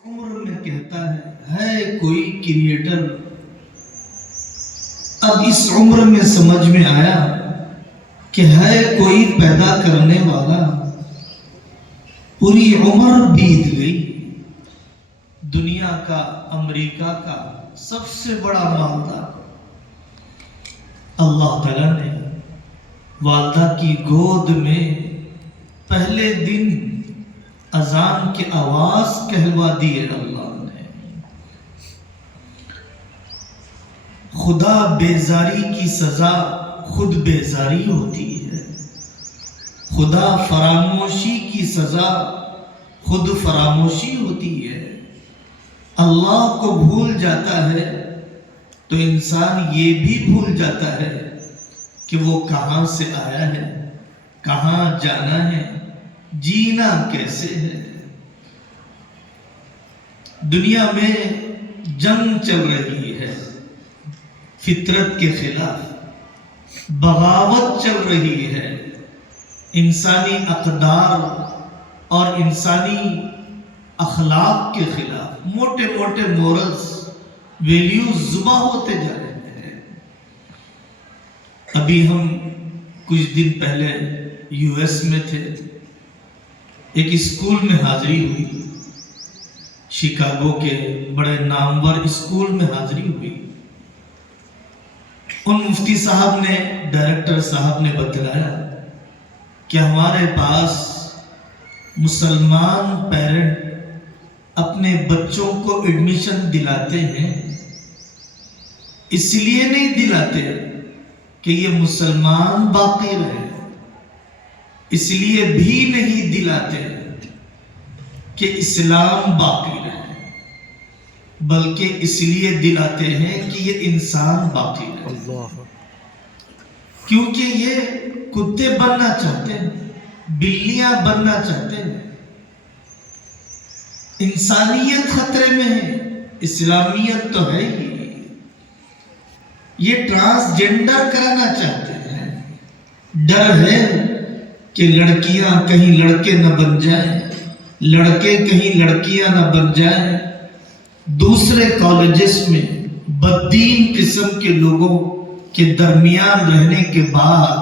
عمر میں کہتا ہے کوئی کریٹر. اب اس عمر میں سمجھ میں آیا کہ ہے کوئی پیدا کرنے والا. پوری عمر بیت گئی. دنیا کا، امریکہ کا سب سے بڑا مالدار اللہ تعالیٰ نے والدہ کی گود میں پہلے دن اذان کی آواز کہلوا دیے. اللہ نے خدا بیزاری کی سزا خود بیزاری ہوتی ہے. خدا فراموشی کی سزا خود فراموشی ہوتی ہے. اللہ کو بھول جاتا ہے تو انسان یہ بھی بھول جاتا ہے کہ وہ کہاں سے آیا ہے، کہاں جانا ہے، جینا کیسے ہے. دنیا میں جنگ چل رہی ہے، فطرت کے خلاف بغاوت چل رہی ہے. انسانی اقدار اور انسانی اخلاق کے خلاف موٹے موٹے مورلز، ویلیوز ذبح ہوتے جا رہے ہیں. ابھی ہم کچھ دن پہلے یو ایس میں تھے. ایک اسکول میں حاضری ہوئی، شکاگو کے بڑے نامور اسکول میں حاضری ہوئی. ان مفتی صاحب نے، ڈائریکٹر صاحب نے بتلایا کہ ہمارے پاس مسلمان پیرنٹ اپنے بچوں کو ایڈمیشن دلاتے ہیں، اس لیے نہیں دلاتے کہ یہ مسلمان باقی رہے، اس لیے بھی نہیں دلاتے کہ اسلام باقی رہے، بلکہ اس لیے دلاتے ہیں کہ یہ انسان باقی رہے. کیونکہ یہ کتے بننا چاہتے ہیں، بلیاں بننا چاہتے ہیں. انسانیت خطرے میں ہے، اسلامیت تو ہے ہی. یہ ٹرانسجنڈر کرانا چاہتے ہیں. ڈر ہے کہ لڑکیاں کہیں لڑکے نہ بن جائیں، لڑکے کہیں لڑکیاں نہ بن جائیں. دوسرے کالجز میں بددین قسم کے لوگوں کے درمیان رہنے کے بعد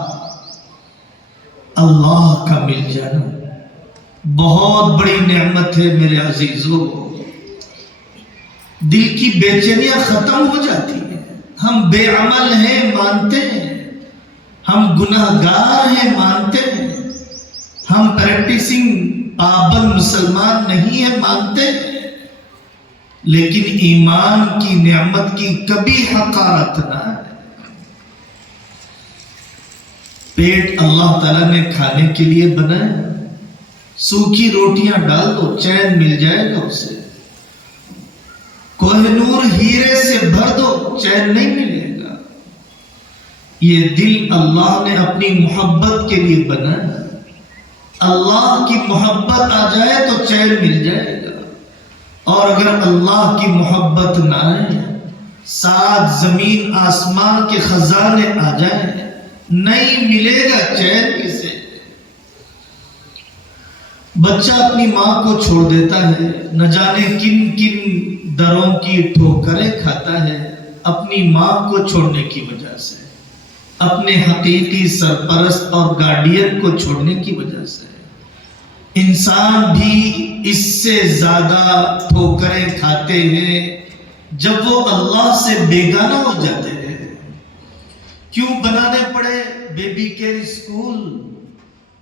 اللہ کا مل جانا بہت بڑی نعمت ہے میرے عزیزوں. دل کی بے چینیاں ختم ہو جاتی ہیں. ہم بے عمل ہیں مانتے ہیں، ہم گناہ گار ہیں مانتے ہیں، ہم پریکٹسنگ پابند مسلمان نہیں ہیں مانتے ہیں، لیکن ایمان کی نعمت کی کبھی حقارت نہ ہے. پیٹ اللہ تعالیٰ نے کھانے کے لیے بنایا. سوکھی روٹیاں ڈال دو، چین مل جائے گا اسے. کوہ نور ہیرے سے بھر دو، چین نہیں ملے گا. یہ دل اللہ نے اپنی محبت کے لیے بنایا. اللہ کی محبت آ جائے تو چین مل جائے گا، اور اگر اللہ کی محبت نہ آئے، سات زمین آسمان کے خزانے آ جائیں، نہیں ملے گا چین کسے. بچہ اپنی ماں کو چھوڑ دیتا ہے، نہ جانے کن کن دروں کی ٹھوکریں کھاتا ہے اپنی ماں کو چھوڑنے کی وجہ سے، اپنے حقیقی سرپرست اور گارڈین کو چھوڑنے کی وجہ سے. انسان بھی اس سے زیادہ ٹھوکریں کھاتے ہیں جب وہ اللہ سے بیگانہ ہو جاتے ہیں. کیوں بنانے پڑے بیبی کیئر اسکول؟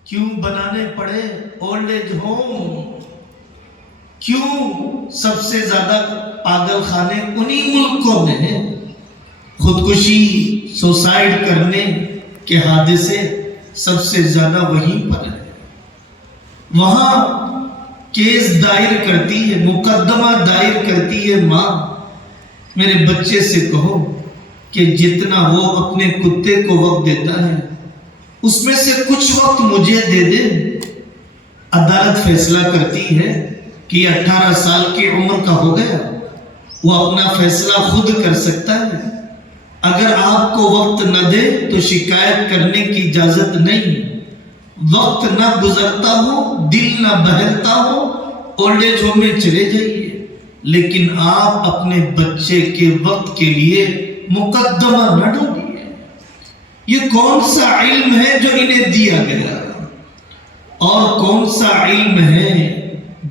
کیوں بنانے پڑے اولڈ ایج ہوم؟ کیوں سب سے زیادہ پاگل خانے انہی ملکوں میں ہیں؟ خودکشی، سوسائیڈ کرنے کے حادثے سب سے زیادہ وہیں پر ہیں. وہاں کیس دائر کرتی ہے، مقدمہ دائر کرتی ہے ماں. میرے بچے سے کہو کہ جتنا وہ اپنے کتے کو وقت دیتا ہے اس میں سے کچھ وقت مجھے دے دے. عدالت فیصلہ کرتی ہے کہ یہ 18 سال کی عمر کا ہو گیا، وہ اپنا فیصلہ خود کر سکتا ہے. اگر آپ کو وقت نہ دے تو شکایت کرنے کی اجازت نہیں. وقت نہ گزرتا ہو، دل نہ بہلتا ہو، اولڈ ایج ہوم میں چلے جائیے. لیکن آپ اپنے بچے کے وقت کے لیے مقدمہ نہ ڈھونڈیے۔ یہ کون سا علم ہے جو انہیں دیا گیا، اور کون سا علم ہے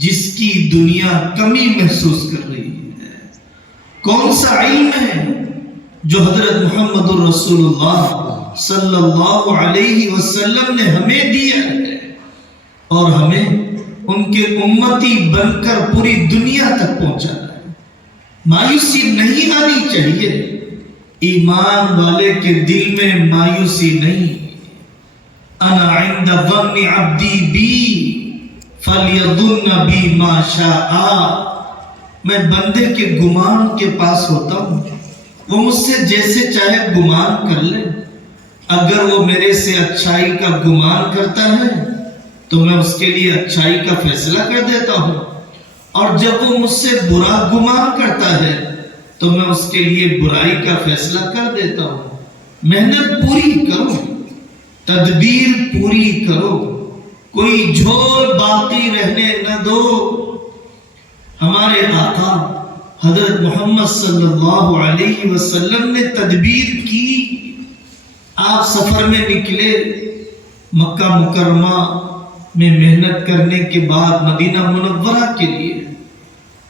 جس کی دنیا کمی محسوس کر رہی ہے؟ کون سا علم ہے جو حضرت محمد الرسول اللہ صلی اللہ علیہ وسلم نے ہمیں دیا ہے، اور ہمیں ان کے امتی بن کر پوری دنیا تک پہنچانا ہے۔ مایوسی نہیں آنی چاہیے، ایمان والے کے دل میں مایوسی نہیں۔ انا عند ظن عبدی بی فلیظن بی ما شاء، میں بندے کے گمان کے پاس ہوتا ہوں، وہ مجھ سے جیسے چاہے گمان کر لے۔ اگر وہ میرے سے اچھائی کا گمان کرتا ہے تو میں اس کے لیے اچھائی کا فیصلہ کر دیتا ہوں، اور جب وہ مجھ سے برا گمان کرتا ہے تو میں اس کے لیے برائی کا فیصلہ کر دیتا ہوں۔ محنت پوری کرو، تدبیر پوری کرو، کوئی جھول باقی رہنے نہ دو۔ ہمارے آقا حضرت محمد صلی اللہ علیہ وسلم نے تدبیر کی۔ آپ سفر میں نکلے، مکہ مکرمہ میں محنت کرنے کے بعد مدینہ منورہ کے لیے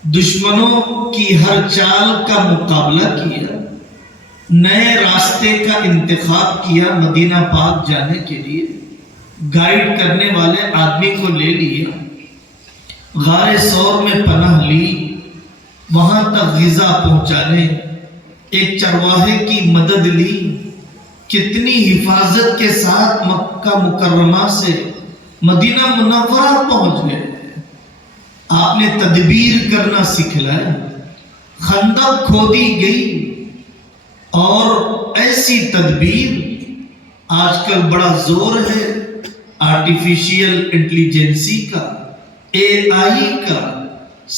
دشمنوں کی ہر چال کا مقابلہ کیا، نئے راستے کا انتخاب کیا، مدینہ پاک جانے کے لیے گائیڈ کرنے والے آدمی کو لے لیا، غار ثور میں پناہ لی، وہاں تک غذا پہنچانے ایک چرواہے کی مدد لی۔ کتنی حفاظت کے ساتھ مکہ مکرمہ سے مدینہ منورہ پہنچ گئے۔ آپ نے تدبیر کرنا سکھلایا، خندق کھودی گئی، اور ایسی تدبیر آج کل بڑا زور ہے آرٹیفیشیل انٹیلیجنسی کا، اے آئی کا۔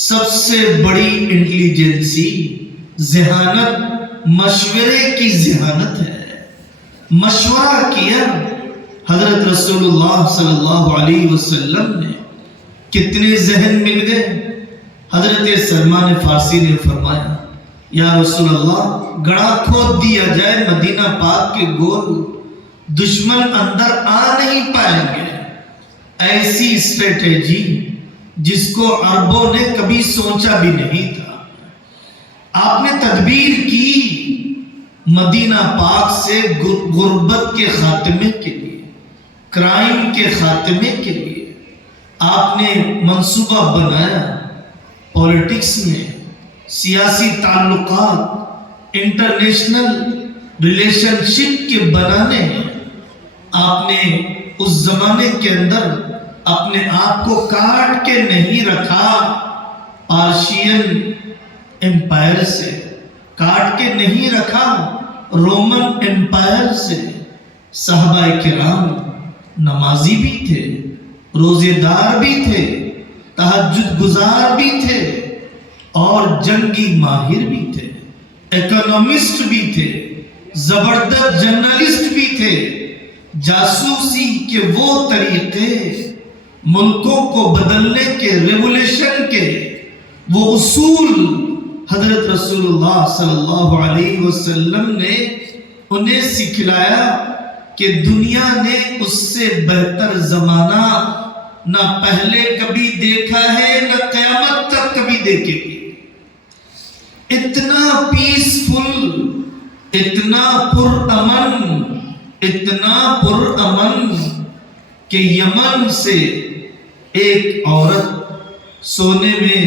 سب سے بڑی انٹیلیجنسی ذہانت، مشورے کی ذہانت ہے۔ مشورہ کیا، حضرت رسول اللہ صلی اللہ علیہ وسلم نے کتنے ذہن مل گئے۔ حضرت سلمان فارسی نے فرمایا، یا رسول اللہ، گڑھا کھود دیا جائے مدینہ پاک کے گول، دشمن اندر آ نہیں پائیں گے۔ ایسی اسٹریٹجی جس کو عربوں نے کبھی سوچا بھی نہیں تھا۔ آپ نے تدبیر کی مدینہ پاک سے غربت کے خاتمے کے لیے، کرائم کے خاتمے کے لیے آپ نے منصوبہ بنایا۔ پولیٹکس میں، سیاسی تعلقات، انٹرنیشنل ریلیشن شپ کے بنانے ہیں۔ آپ نے اس زمانے کے اندر اپنے آپ کو کاٹ کے نہیں رکھا، پارشین امپائر سے کاٹ کے نہیں رکھا، رومن امپائر سے۔ صحابہ کرام نمازی بھی تھے، روزے دار بھی تھے، تہجد گزار بھی تھے، اور جنگی ماہر بھی تھے، اکونومسٹ بھی تھے، زبردست جرنلسٹ بھی تھے۔ جاسوسی کے وہ طریقے، ملکوں کو بدلنے کے، ریولیشن کے وہ اصول حضرت رسول اللہ صلی اللہ علیہ وسلم نے انہیں سکھلایا کہ دنیا نے اس سے بہتر زمانہ نہ پہلے کبھی دیکھا ہے، نہ قیامت تک کبھی دیکھے گی۔ اتنا پیسفل، اتنا پرامن، اتنا پرامن کہ یمن سے ایک عورت سونے میں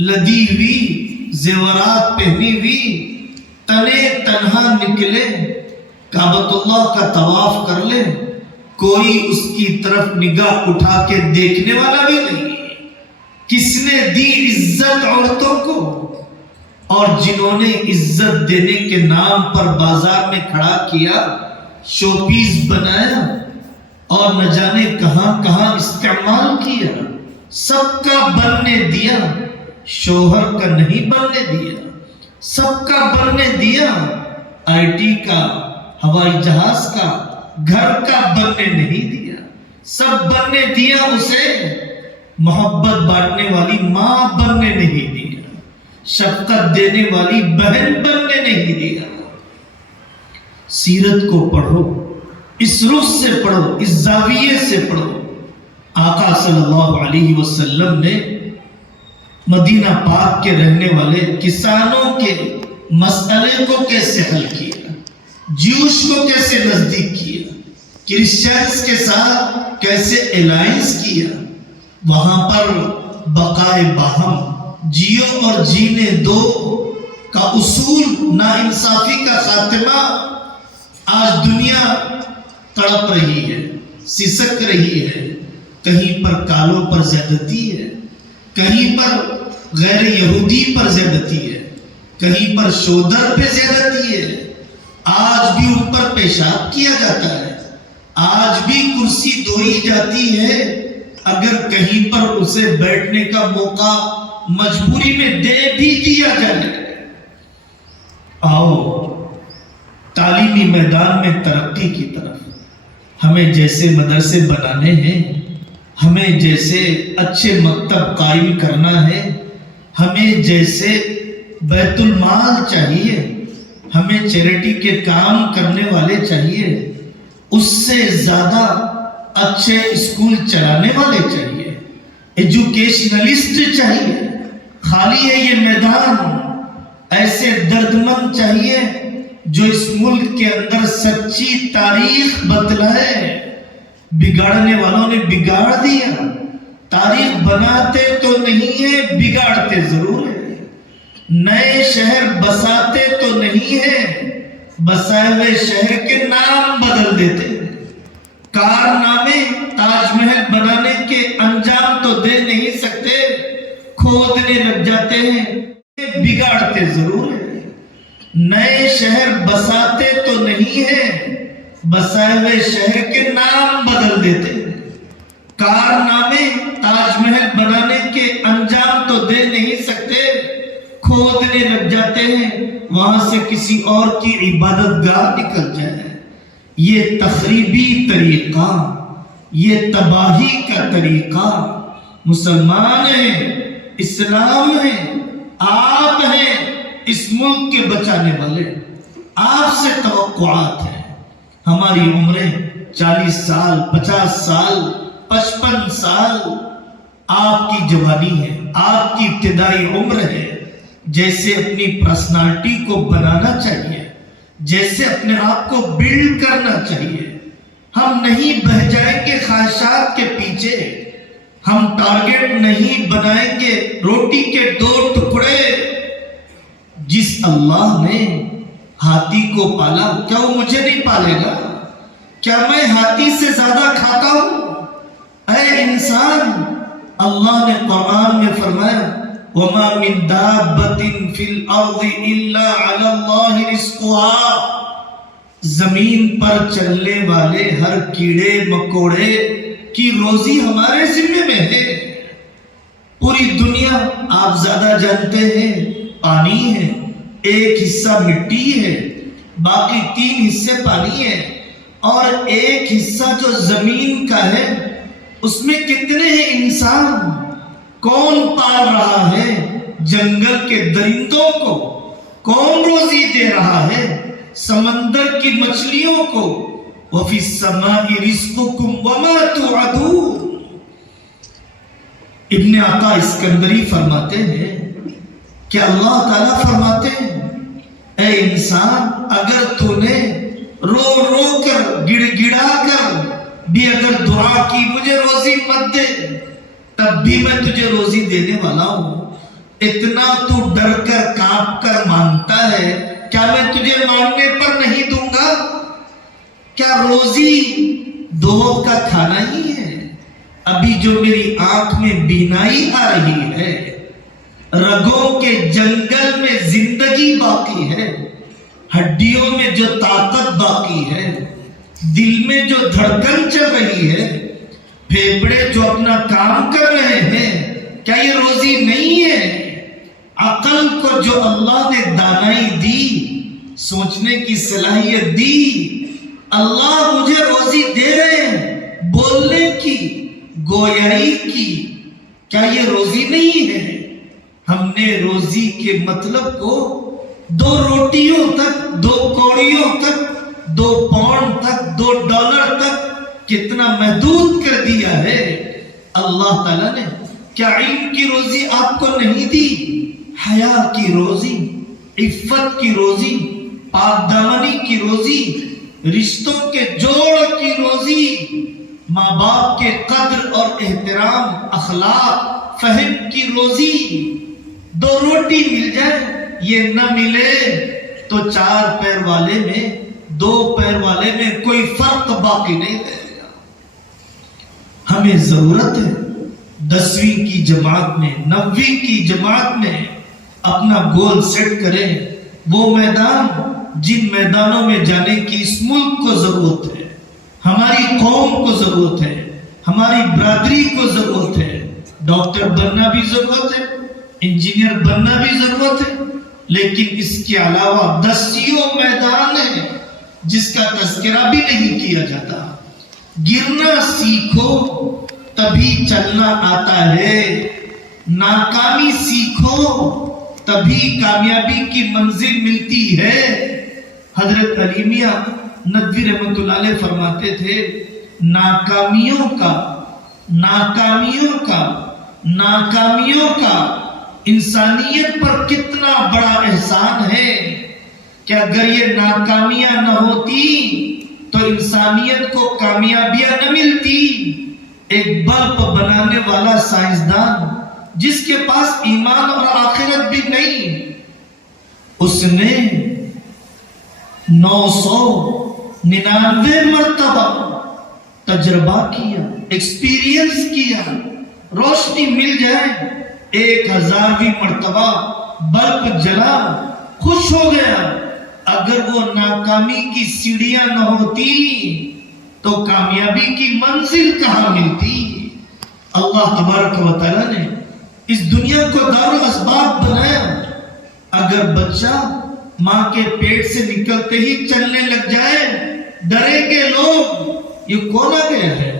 لدی ہوئی، زیورات پہنی ہوئی، تنے تنہا نکلے، کعبۃ اللہ کا طواف کر لے، کوئی اس کی طرف نگاہ اٹھا کے دیکھنے والا بھی نہیں۔ کس نے دی عزت عورتوں کو؟ اور جنہوں نے عزت دینے کے نام پر بازار میں کھڑا کیا، شو پیس بنایا، اور نہ جانے کہاں کہاں استعمال کیا، سب کا بننے دیا، شوہر کا نہیں بننے دیا، سب کا بننے دیا، آئی ٹی کا، ہوائی جہاز کا، گھر کا بننے نہیں دیا، سب بننے دیا اسے، محبت بانٹنے والی ماں بننے نہیں دیا۔ شفقت دینے والی بہن بننے نہیں دیا۔ سیرت کو پڑھو، اس رخ سے پڑھو، اس زاویے سے پڑھو۔ آقا صلی اللہ علیہ وسلم نے مدینہ پاک کے رہنے والے کسانوں کے مسئلے کو کیسے حل کیا، جیوش کو کیسے نزدیک کیا، کرسچنز کے ساتھ کیسے الائنس کیا۔ وہاں پر بقائے باہم، جیو اور جینے دو کا اصول، ناانصافی کا خاتمہ آج دنیا تڑپ رہی ہے، سسک رہی ہے۔ کہیں پر کالوں پر زیادتی ہے، کہیں پر غیر یہودی پر زیادتی ہے، کہیں پر شودر پہ زیادتی ہے۔ آج بھی ان پر پیشاب کیا جاتا ہے، آج بھی کرسی دھوئی جاتی ہے، اگر کہیں پر اسے بیٹھنے کا موقع مجبوری میں دے بھی دیا جائے۔ آؤ تعلیمی میدان میں ترقی کی طرف، ہمیں جیسے مدرسے بنانے ہیں، ہمیں جیسے اچھے مکتب قائم کرنا ہے، ہمیں جیسے بیت المال چاہیے، ہمیں چیریٹی کے کام کرنے والے چاہیے، اس سے زیادہ اچھے اسکول چلانے والے چاہیے، ایجوکیشنلسٹ چاہیے۔ خالی ہے یہ میدان، ایسے دردمند چاہیے جو اس ملک کے اندر سچی تاریخ بتلائے۔ بگاڑنے والوں نے بگاڑ دیا، تاریخ بناتے تو نہیں ہے، بگاڑتے ضرور ہے۔ نئے شہر بساتے تو نہیں ہے، بسائے ہوئے شہر کے نام بدل دیتے ہیں۔ کارنامے تاج محل بنانے کے انجام تو دے نہیں سکتے، کھودنے لگ جاتے ہیں، بگاڑتے ضرور ہے۔ نئے شہر بساتے تو نہیں ہے، بسائے ہوئے شہر کے نام بدل دیتے ہیں۔ کارنامے تاج محل بنانے کے انجام تو دے نہیں سکتے، کھودنے لگ جاتے ہیں، وہاں سے کسی اور کی عبادت گاہ نکل جائے۔ یہ تخریبی طریقہ، یہ تباہی کا طریقہ۔ مسلمان ہیں، اسلام ہے، آپ ہیں اس ملک کے بچانے والے، آپ سے توقعات ہیں۔ ہماری عمریں 40 سال، 50 سال، 55 سال، آپ کی جوانی ہے، آپ کی ابتدائی عمر ہے۔ جیسے اپنی پرسنالٹی کو بنانا چاہیے، جیسے اپنے آپ کو بلڈ کرنا چاہیے۔ ہم نہیں بہہ جائیں گے خواہشات کے پیچھے، ہم ٹارگٹ نہیں بنائیں گے روٹی کے 2 ٹکڑے۔ جس اللہ نے ہاتھی کو پالا، کیا وہ مجھے نہیں پالے گا؟ کیا میں ہاتھی سے زیادہ کھاتا ہوں؟ اے انسان، اللہ نے قرآن میں فرمایا وَمَا مِن دَابَّةٍ فِي الْأَرْضِ إِلَّا عَلَى اللَّهِ رِزْقُهَا۔ زمین پر چلنے والے ہر کیڑے مکوڑے کی روزی ہمارے ذمے میں ہے۔ پوری دنیا آپ زیادہ جانتے ہیں پانی ہے، 1 حصہ مٹی ہے، باقی 3 حصے پانی ہے، اور 1 حصہ جو زمین کا ہے اس میں کتنے ہیں انسان؟ کون پال رہا ہے جنگل کے درندوں کو؟ کون روزی دے رہا ہے سمندر کی مچھلیوں کو؟ وَفِي السَّمَاءِ رِزْقُكُمْ وَمَا تُوعَدُونَ۔ ابن عطا اسکندری فرماتے ہیں کہ اللہ تعالیٰ فرماتے ہیں اے انسان، اگر تو نے رو رو کر گڑ گڑا کر بھی اگر دعا کی مجھے روزی مت دے، تب بھی میں تجھے روزی دینے والا ہوں۔ اتنا تو ڈر کر کانپ کر مانگتا ہے، کیا میں تجھے مانگنے پر نہیں دوں گا؟ کیا روزی 2 وقت کا کھانا ہی ہے؟ ابھی جو میری آنکھ میں بینائی آ رہی ہے، رگوں کے جنگل میں زندگی باقی ہے، ہڈیوں میں جو طاقت باقی ہے، دل میں جو دھڑکن چل رہی ہے، پھیپڑے جو اپنا کام کر رہے ہیں، کیا یہ روزی نہیں ہے؟ عقل کو جو اللہ نے دانائی دی، سوچنے کی صلاحیت دی، اللہ مجھے روزی دے رہے ہیں بولنے کی، گویائی کی، کیا یہ روزی نہیں ہے؟ ہم نے روزی کے مطلب کو 2 روٹیوں تک، 2 کوڑیوں تک، 2 پاؤنڈ تک، 2 ڈالر تک کتنا محدود کر دیا ہے۔ اللہ تعالیٰ نے کیا علم کی روزی آپ کو نہیں دی؟ حیا کی روزی، عفت کی روزی، پاک دامنی کی روزی، رشتوں کے جوڑ کی روزی، ماں باپ کے قدر اور احترام، اخلاق، فہم کی روزی۔ 2 روٹی مل جائے، یہ نہ ملے تو 4 پیر والے میں 2 پیر والے میں کوئی فرق باقی نہیں رہے گا۔ ہمیں ضرورت ہے 10ویں کی جماعت میں، 9ویں کی جماعت میں اپنا گول سیٹ کریں۔ وہ میدان جن میدانوں میں جانے کی اس ملک کو ضرورت ہے، ہماری قوم کو ضرورت ہے، ہماری برادری کو ضرورت ہے۔ ڈاکٹر بننا بھی ضرورت ہے، انجینئر بننا بھی ضرورت ہے، لیکن اس کے علاوہ 10 میدان ہیں جس کا تذکرہ بھی نہیں کیا جاتا۔ گرنا سیکھو تبھی چلنا آتا ہے، ناکامی سیکھو تبھی کامیابی کی منزل ملتی ہے۔ حضرت علی میاں ندوی رحمۃ اللہ علیہ فرماتے تھے، ناکامیوں کا انسانیت پر کتنا بڑا احسان ہے کہ اگر یہ ناکامیاں نہ ہوتی تو انسانیت کو کامیابیاں نہ ملتی۔ ایک بلب بنانے والا سائنسدان جس کے پاس ایمان اور آخرت بھی نہیں، اس نے 999 مرتبہ تجربہ کیا، ایکسپیرینس کیا، روشنی مل جائے، 1000ویں مرتبہ بلب جلا، خوش ہو گیا۔ اگر وہ ناکامی کی سیڑھیاں نہ ہوتی تو کامیابی کی منزل کہاں ملتی؟ اللہ تبارک و تعالیٰ نے اس دنیا کو دارالاسباب بنایا۔ اگر بچہ ماں کے پیٹ سے نکلتے ہی چلنے لگ جائے، ڈریں گے لوگ، یہ کون آ گیا ہے،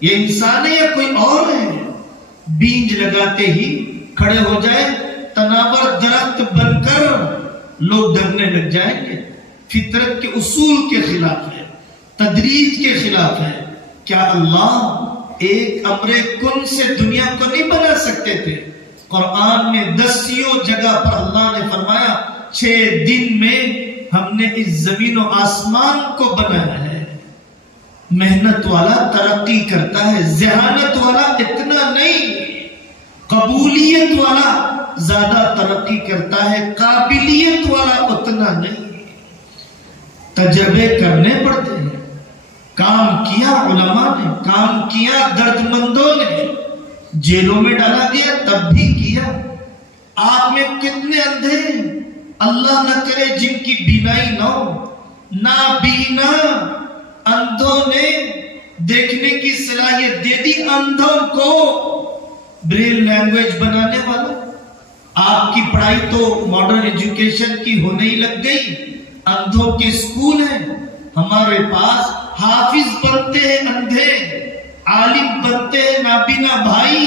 یہ انسان ہے یا کوئی اور ہے؟ بیج لگاتے ہی کھڑے ہو جائے، تناور درخت بن کر، لوگ ڈرنے لگ جائیں گے۔ فطرت کے اصول کے خلاف ہے، تدریج کے خلاف ہے۔ کیا اللہ ایک امر کن سے دنیا کو نہیں بنا سکتے تھے؟ قرآن میں 10 جگہ پر اللہ نے فرمایا 6 دن میں ہم نے اس زمین و آسمان کو بنایا ہے۔ محنت والا ترقی کرتا ہے، ذہانت والا اتنا نہیں، قبولیت والا زیادہ ترقی کرتا ہے، قابلیت والا اتنا نہیں۔ تجربے کرنے پڑتے ہیں۔ کام کیا علماء نے، کام کیا درد مندوں نے، جیلوں میں ڈالا گیا تب بھی کیا۔ آپ میں کتنے اندھے ہیں، اللہ نہ کرے جن کی بینائی نہ ہو، نابینا اندھوں نے دیکھنے کی صلاحیت دے دی اندھوں کو۔ بریل لینگویج بنانے والا، آپ کی پڑھائی تو ماڈرن ایجوکیشن کی ہونے ہی لگ گئی، اندھوں کے اسکول ہیں۔ ہمارے پاس حافظ بنتے ہیں اندھے، عالم بنتے ہیں نابینا بھائی۔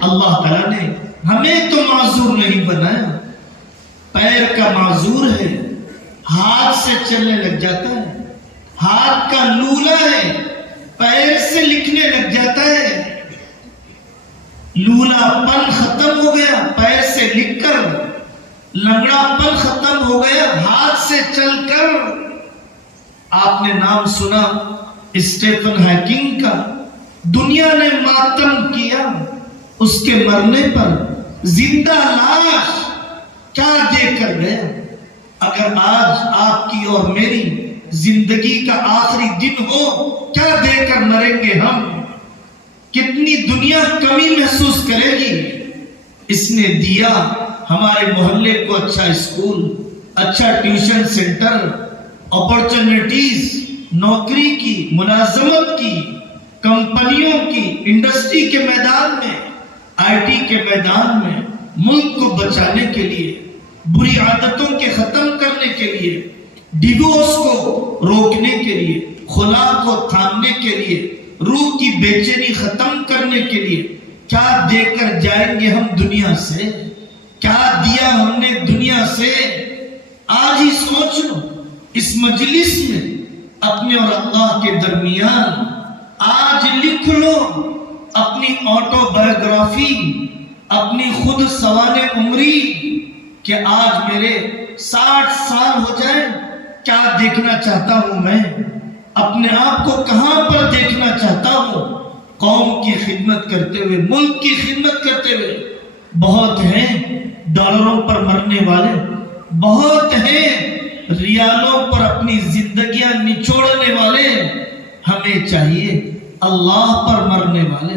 اللہ تعالیٰ نے ہمیں تو معذور نہیں بنایا، پیر کا معذور ہے، ہاتھ سے چلنے لگ جاتا ہے، ہاتھ کا لولا ہے، پیر سے لکھنے لگ جاتا ہے۔ لولا پن ختم ہو گیا پیر سے لکھ کر، لنگڑا پن ختم ہو گیا ہاتھ سے چل کر۔ آپ نے نام سنا اسٹیفن ہاکنگ کا، دنیا نے ماتم کیا اس کے مرنے پر، زندہ لاش کیا دے کر گیا۔ اگر آج آپ کی اور میری زندگی کا آخری دن ہو، کیا دے کر مریں گے ہم؟ کتنی دنیا کمی محسوس کرے گی۔ اس نے دیا ہمارے محلے کو اچھا اسکول، اچھا ٹیوشن سینٹر، اپرچونٹیز، نوکری کی، ملازمت کی، کمپنیوں کی، انڈسٹری کے میدان میں، آئی ٹی کے میدان میں، ملک کو بچانے کے لیے، بری عادتوں کے ختم کرنے کے لیے، ڈیوورس کو روکنے کے لیے، خلا کو تھامنے کے لیے، روح کی بے چینی ختم کرنے کے لیے کیا دے کر جائیں گے ہم دنیا سے، کیا دیا ہم نے دنیا سے؟ آج ہی سوچ لو اس مجلس میں اپنے اور اللہ کے درمیان، آج لکھ لو اپنی آٹو بایوگرافی، اپنی خود سوانح عمری کہ آج میرے 60 سال ہو جائے، کیا دیکھنا چاہتا ہوں میں، اپنے آپ کو کہاں پر دیکھنا چاہتا ہوں؟ قوم کی خدمت کرتے ہوئے، ملک کی خدمت کرتے ہوئے۔ بہت ہیں ڈالروں پر مرنے والے، بہت ہیں ریالوں پر اپنی زندگیاں نچوڑنے والے، ہمیں چاہیے اللہ پر مرنے والے،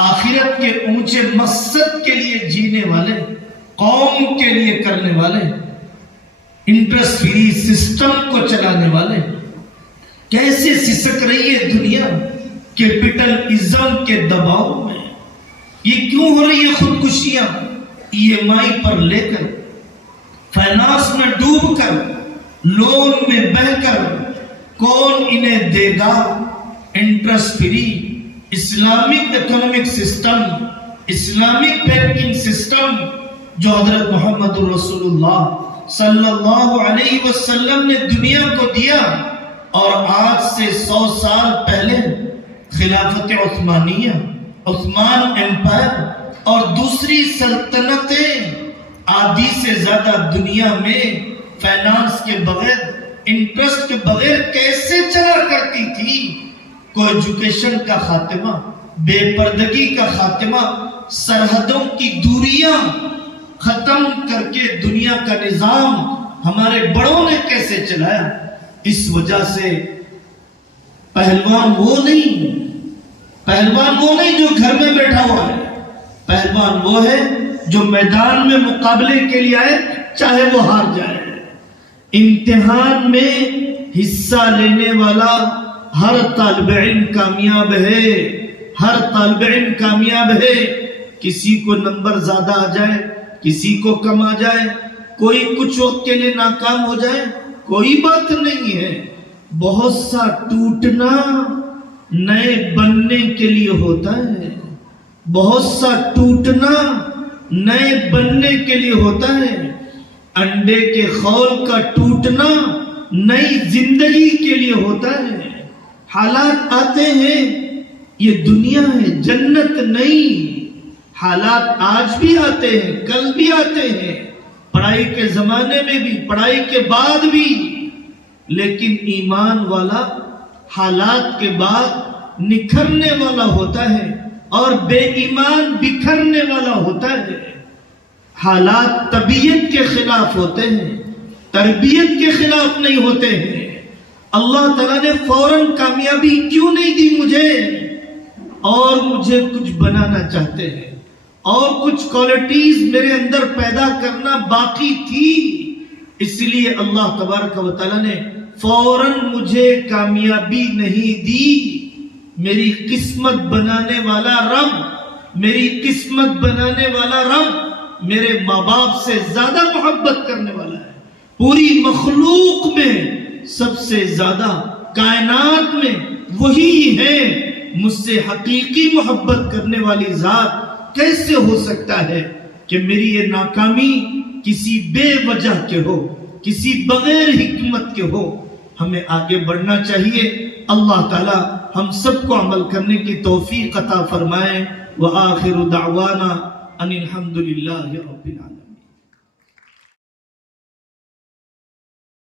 آخرت کے اونچے مقصد کے لیے جینے والے، قوم کے لیے کرنے والے، انٹرسٹ فری سسٹم کو چلانے والے۔ کیسے سسک رہی ہے دنیا کیپٹلزم کے دباؤ میں؟ یہ کیوں ہو رہی ہے خودکشیاں؟ EMI پر لے کر، فائنانس میں ڈوب کر، لون میں بہہ کر، کون انہیں دے گا؟ Interest free Islamic economic system, Islamic banking system جو حضرت محمد رسول اللہ صلی اللہ علیہ وسلم نے دنیا کو دیا، اور آج سے 100 سال پہلے خلافت عثمانیہ، عثمان ایمپائر اور دوسری سلطنتیں آدھی سے زیادہ دنیا میں فائنانس کے بغیر، انٹرسٹ کے بغیر کیسے چلا کرتی تھی؟ کو ایجوکیشن کا خاتمہ، بے پردگی کا خاتمہ، سرحدوں کی دوریاں ختم کر کے دنیا کا نظام ہمارے بڑوں نے کیسے چلایا؟ اس وجہ سے پہلوان وہ نہیں جو گھر میں بیٹھا ہوا ہے، پہلوان وہ ہے جو میدان میں مقابلے کے لیے آئے، چاہے وہ ہار جائے۔ امتحان میں حصہ لینے والا ہر طالب علم کامیاب ہے، ہر طالب علم کامیاب ہے۔ کسی کو نمبر زیادہ آ جائے، کسی کو کم آ جائے، کوئی کچھ وقت کے لیے ناکام ہو جائے، کوئی بات نہیں ہے۔ بہت سا ٹوٹنا نئے بننے کے لیے ہوتا ہے، بہت سا ٹوٹنا نئے بننے کے لیے ہوتا ہے۔ انڈے کے خول کا ٹوٹنا نئی زندگی کے لیے ہوتا ہے۔ حالات آتے ہیں، یہ دنیا ہے، جنت نہیں۔ حالات آج بھی آتے ہیں، کل بھی آتے ہیں، پڑھائی کے زمانے میں بھی، پڑھائی کے بعد بھی، لیکن ایمان والا حالات کے بعد نکھرنے والا ہوتا ہے اور بے ایمان بکھرنے والا ہوتا ہے۔ حالات طبیعت کے خلاف ہوتے ہیں، تربیت کے خلاف نہیں ہوتے ہیں۔ اللہ تعالیٰ نے فوراً کامیابی کیوں نہیں دی مجھے؟ اور مجھے کچھ بنانا چاہتے ہیں، اور کچھ کوالٹیز میرے اندر پیدا کرنا باقی تھی، اس لیے اللہ تبارک و تعالیٰ نے فوراً مجھے کامیابی نہیں دی۔ میری قسمت بنانے والا رب، میری قسمت بنانے والا رب میرے ماں باپ سے زیادہ محبت کرنے والا ہے۔ پوری مخلوق میں سب سے زیادہ کائنات میں وہی ہے مجھ سے حقیقی محبت کرنے والی ذات۔ کیسے ہو سکتا ہے کہ میری یہ ناکامی کسی بے وجہ کے ہو، کسی بغیر حکمت کے ہو؟ ہمیں آگے بڑھنا چاہیے۔ اللہ تعالی ہم سب کو عمل کرنے کی توفیق عطا فرمائے۔ وآخر دعوانا ان الحمد للہ رب العالمین۔